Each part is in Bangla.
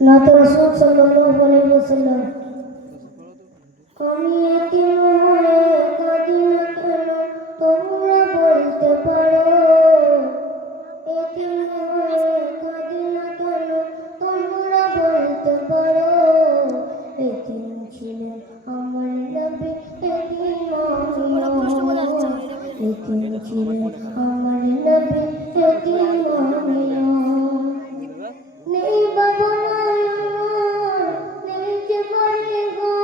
নাত রাসূল সাল্লাল্লাহু আলাইহি ওয়াসাল্লাম আমি এতিম হয়ে কাঁদি না কেন তোমরা বলতে পারো এতিম হয়ে কাঁদি না কেন তোমরা বলতে পারো এতিম ছিলেন আমার নবী এতিম আমিও এতিম ছিলেন আমার নবী এতিম আমিও নেই বাবা নাই নেই যে বাড়ি গো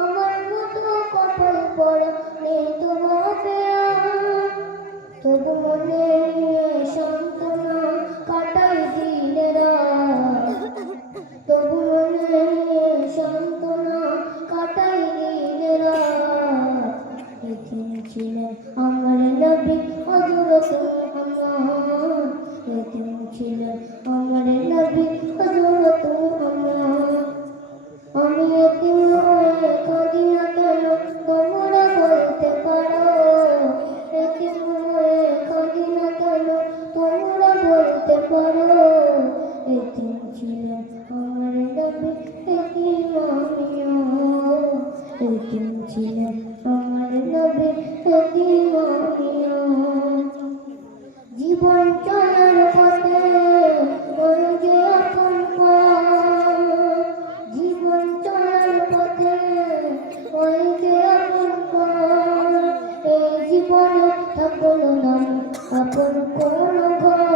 আমার মতো কপাল পড়া নেই তো বাপে তবু মনে নিয়ে সান্ত্বনা কাটাই দিনে রাত তবু মনে নিয়ে সান্ত্বনা কাটাই দিনে রাত এতিম ছিলেন আমার নবী হযরত মুহাম্মদ এতিম ছিলেন আমার নবী হযরত মুহাম্মদ আমি এতিম হয়ে কাঁদি না কেন তোমরা বলতে পারো এতিম হয়ে কাঁদি না কেন তোমরা বলতে পারো এতিম ছিলেন আমার নবী এতিম আমিও এতিম ছিলেন আমার নবী এতিম আমিও জীবন চলার পথে ওই যে আপন পথ জীবন চলার পথে ওই যে আপন পথ এই জীবনে থাকলো না আপন কোনো ঘর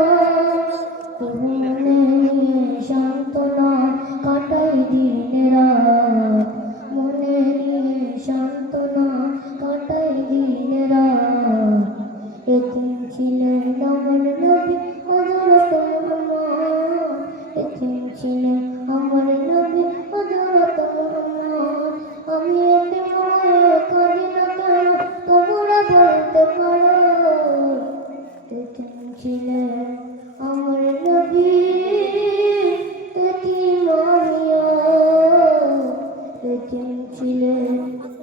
তবু মনে নিয়ে সান্ত্বনা কাটাই দিন রাত মনে নিয়ে সান্ত্বনা কাটাই দিন রাত এতিম ছিলেন আমার নবী হযরত মুহাম্মদ এতিম ছিলেন আমার নবী হযরত মুহাম্মদ আমি এতিম হয়ে কাঁদি না কেন তোমরা বলতে পারো এতিম ছিলেন আমার নবী এতিম আমিও এতিম ছিলেন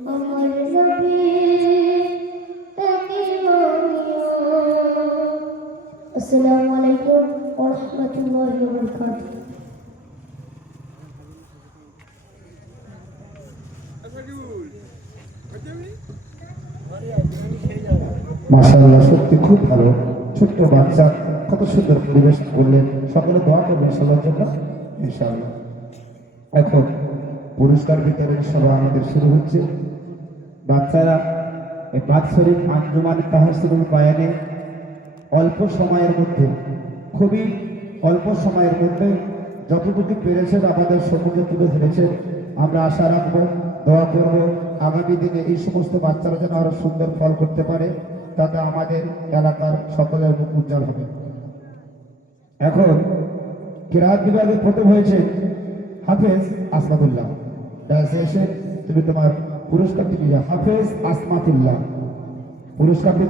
আমার নবী السلام عليكم ورحمة الله وبركاته মাশাআল্লাহ সত্যি খুব ভালো ছোট্ট বাচ্চা কত সুন্দর পরিবেশ করলেন সকলে দোয়া করবেন সবার জন্য ইনশাআল্লাহ এখন পুরস্কার বিতরণ সভা আমাদের শুরু হচ্ছে বাচ্চারা এই বাৎসরিক আঞ্জুমান তাহসিনুল বায়ানে অল্প সময়ের মধ্যে খুবই অল্প সময়ের মধ্যে যতটুকু পেরেছেন আমাদের সম্মুখে তুলে ধরেছেন আমরা আশা রাখবো দোয়া করব আগামী দিনে এই সমস্ত বাচ্চারা যেন আরো সুন্দর ফল করতে পারে তাতে আমাদের এলাকার সকলের মুখ উজ্জ্বল হবে এখন কিরাত বিভাগে প্রথম হয়েছে হাফেজ আসমাতুল্লাহ এসে তুমি তোমার পুরস্কারটি হাফেজ আসমাতুল্লাহ পুরস্কারটি